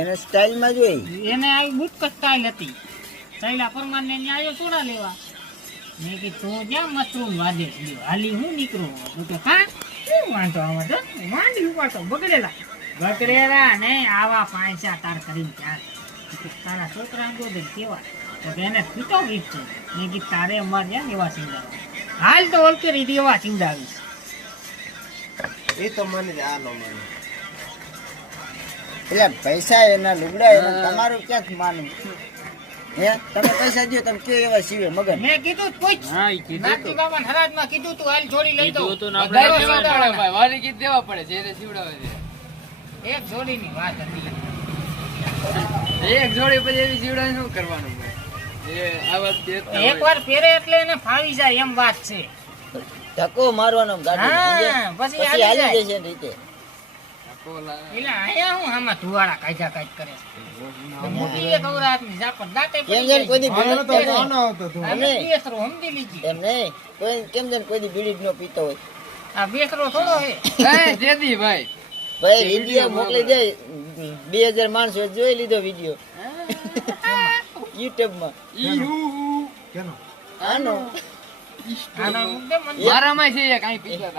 એને સ્ટાઇલ માં જોઈ. એને આવી બુટક સ્ટાઇલ હતી. સૈલા પરમાર ને આવ્યો સોડા લેવા. મેં કીધું તું જ્યાં મશરૂમ વાદે છે હાલી હું નીકળું. તું કે કા શું વાંધો આમાં તો માંડી ઉપર તો બગડેલા ને આવા પાંચા તાર કરીને ચાર તારા છોકરા જો દે કેવા તો કે એને પીતો ગીત છે. મેં કીધું તારે અમારે જ્યાં એવા સિંગાવા હાલ તો ઓળખી રીધી એવા સિંગાવીશ. એ તો મને આ નો મને એટલે પૈસા એના લુગડા એના તમારું ક્યાંથી માનું હે? તમે પૈસા દો તમે કયો એવા સીવે મગન. મેં કીધું પૂછ હા ઈ કીધું નાગજી બાબા હરાજમાં કીધું તું હાલ જોડી લઈ દઉં. કીધું તો ને આપણે બધાય દેવા પડે સોદાવાળા. ભાઈ વારી કીધ દેવા પડે જેને સીવડાવે છે એક જોડીની વાત હતી. એક જોડી પછી એવી સીવડાવે શું કરવાનું ભાઈ એ આ વાત દેતા હોય. એકવાર પહેરે એટલે એને ફાવી જાય એમ વાત છે. ધક્કો મારવાનો ગાડી હા, પછી પછી હાલી હાલી જાય. જશે રીતે. આખો લાવે. એટલે અહીંયા હું આમાં ધુવાડા કાઢ્યા કાઢ કરે છે. મોટી એક અવરાતની ઝાપટ દાંતે કેમ પડી જેને કોઈ દી જાય. બીડી જ આનો આવતો તું આને બેસરો સમજી લીધી. એમ નહીં કોઈ કેમ જેને કોઈ દી બીડી જ ન પીતો હોય. આ બેસરો થોડો હે. એ જેદી ભાઈ ભાઈ વિડીયો મોકલી દે 2000 માણસો જોઈ લીધો વિડીયો YouTube માં ઈ કેનો આનો આનો મુદ્દે મને મારામાં છે એક અહીં પીછા